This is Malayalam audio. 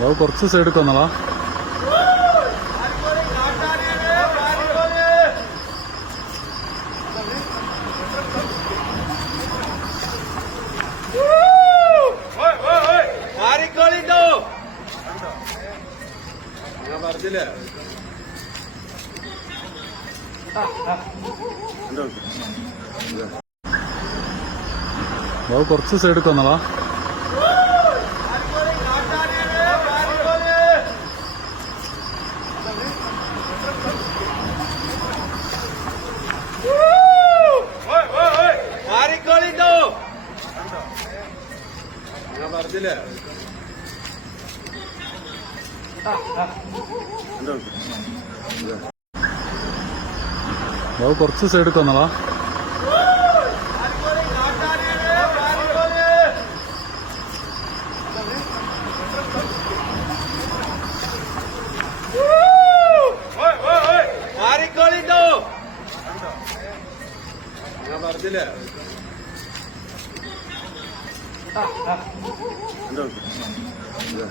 ബാബു കുറച്ച് സൈഡ് ഞാൻ പറഞ്ഞില്ലേ കുറച്ച് സൈഡ് വന്നോളാ ഞാൻ പറഞ്ഞില്ലേ കുറച്ച് സൈഡ് മാറിക്കോളിട്ടോ ഞാൻ പറഞ്ഞില്ലേ 来来来